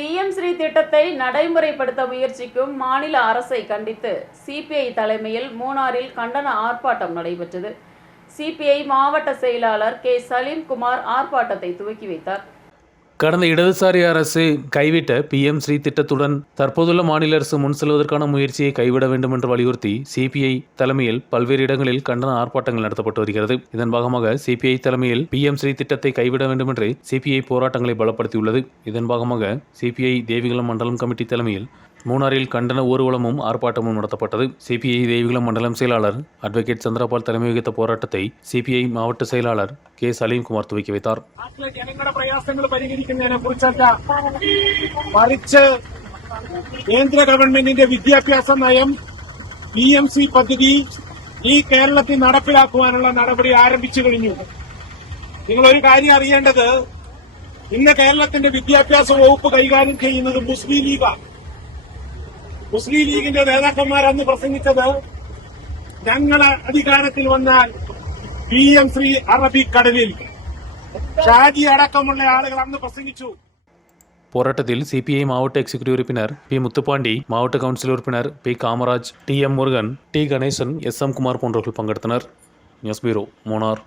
PM Sri திட்டத்தை நடைமுறைப்படுத்த முயற்சிக்கும் மாநில அரசை கண்டித்து சிபிஐ தலைமையில் மூணாறில் கண்டன ஆர்ப்பாட்டம் நடைபெற்றது. சிபிஐ மாவட்ட செயலாளர் கே. சலீம்குமார் ஆர்ப்பாட்டத்தை துவக்கி வைத்தார். கடந்த இடதுசாரி அரசு கைவிட்ட பிஎம் ஸ்ரீ திட்டத்துடன் தற்போதுள்ள மாநில அரசு முன் செல்வதற்கான முயற்சியை கைவிட வேண்டும் என்று வலியுறுத்தி சிபிஐ தலைமையில் பல்வேறு இடங்களில் கண்டன ஆர்ப்பாட்டங்கள் நடத்தப்பட்டு வருகிறது. இதன் பாகமாக சிபிஐ தலைமையில் பிஎம் ஸ்ரீ திட்டத்தை கைவிட வேண்டும் என்று சிபிஐ போராட்டங்களை பலப்படுத்தியுள்ளது. இதன் பாகமாக சிபிஐ தேவிகுளம் மண்டலம் கமிட்டி தலைமையில் மூணாறில் கண்டன ஊர்வலமும் ஆர்ப்பாட்டமும் நடத்தப்பட்டது. சிபிஐ தேவிகுளம் மண்டலம் செயலாளர் அட்வொகேட் சந்திரபால் தலைமை வகித்த போராட்டத்தை சிபிஐ மாவட்ட செயலாளர் கே. சலீம்குமார் துவக்கி வைத்தார். ജനങ്ങളുടെ പ്രയാസങ്ങൾ പരിഹരിക്കുന്നതിനെ കുറിച്ചല്ല, മറിച്ച് കേന്ദ്ര ഗവൺമെന്റിന്റെ വിദ്യാഭ്യാസ നയം PMC പദ്ധതി ഈ കേരളത്തിൽ നടപ്പിലാക്കുവാനുള്ള നടപടി ആരംഭിച്ചു കഴിഞ്ഞു. നിങ്ങളൊരു കാര്യം അറിയേണ്ടത്, ഇന്ന് കേരളത്തിന്റെ വിദ്യാഭ്യാസ വകുപ്പ് കൈകാര്യം ചെയ്യുന്നത് മുസ്ലിം ലീഗാണ്. മുസ്ലിം ലീഗിന്റെ നേതാക്കന്മാർ അന്ന് പ്രസംഗിച്ചത്, ഞങ്ങളെ അധികാരത്തിൽ വന്നാൽ PM ശ്രീ അറബിക്കടലിൽ ഷാജി അടക്കമുള്ള ആളുകൾ അന്ന് പ്രസംഗിച്ചു. போராட்டத்தில் சிபிஐ மாவட்ட எக்ஸிகியூட்டிவ் உறுப்பினர் பி. முத்துப்பாண்டி, மாவட்ட கவுன்சில் உறுப்பினர் P. Kamaraj, T. M. Murugan, T. Ganesan, S. M. Kumar போன்றவர்கள் பங்கெடுத்தனர். News bureau, Munnar.